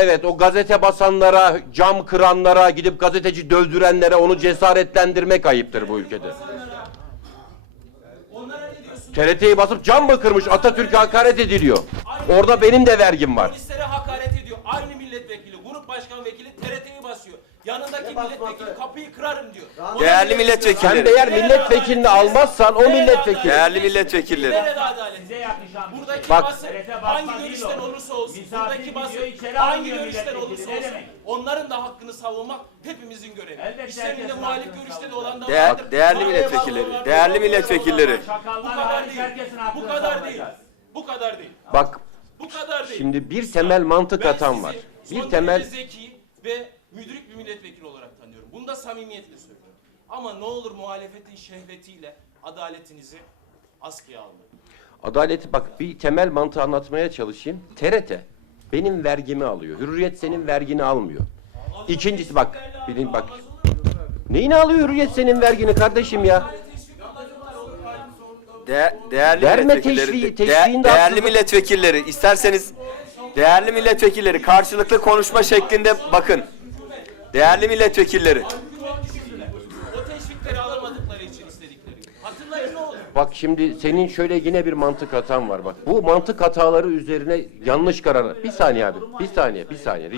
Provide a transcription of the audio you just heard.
Evet o gazete basanlara, cam kıranlara, gidip gazeteci dövdürenlere onu cesaretlendirmek ayıptır bu ülkede. TRT'yi basıp cam mı kırmış Atatürk'e hakaret ediliyor. Orada benim de vergim var. Polislere hakaret. Aynı milletvekili, grup başkan vekili TRT'yi basıyor. Yanındaki milletvekili kapıyı kırarım diyor. Buna Değerli nereye- milletvekilleri. Sen de eğer milletvekilini almazsan o milletvekili. Değerli milletvekilleri. Nerede adalet? Size yakışan bir Buradaki şey. Bak. basın hangi görüşten o. olursa olsun, Misafir buradaki gidiyor, basın içeri hangi almıyor görüşten milletvekili. olursa Ne olsun, demek? onların da hakkını savunmak hepimizin görevi. Elbette İşlerinde herkesin muhalif hakkını görüşte de savunacak. olan da Değer- vardır. değerli Var, milletvekilleri, değerli var, milletvekilleri. Bu Şakallar kadar hariç değil. herkesin hakkını Bu kadar değil. savunacağız. Bu kadar değil. Bak. Şimdi bir temel mantık Ben hatam sizi var. son Bir temel derece zeki ve müdrik bir milletvekili olarak tanıyorum. Bunu da samimiyetle söylüyorum. Ama ne olur muhalefetin şehvetiyle adaletinizi askıya almayın. adaleti bak bir temel mantığı anlatmaya çalışayım. TRT benim vergimi alıyor. Hürriyet senin vergini almıyor. İkincisi bak bilin bak neyini alıyor Hürriyet senin vergini kardeşim ya? De- değerli Verme milletvekilleri, teşviği, de- değerli haksızlık. milletvekilleri isterseniz değerli milletvekilleri karşılıklı konuşma şeklinde bakın. Değerli milletvekilleri. O teşvikleri alamadıkları için istedikleri. Hatırlayın ne olur. Bak şimdi senin şöyle yine bir mantık hatan var bak. Bu mantık hataları üzerine yanlış karar. Bir saniye abi. Bir saniye, bir saniye.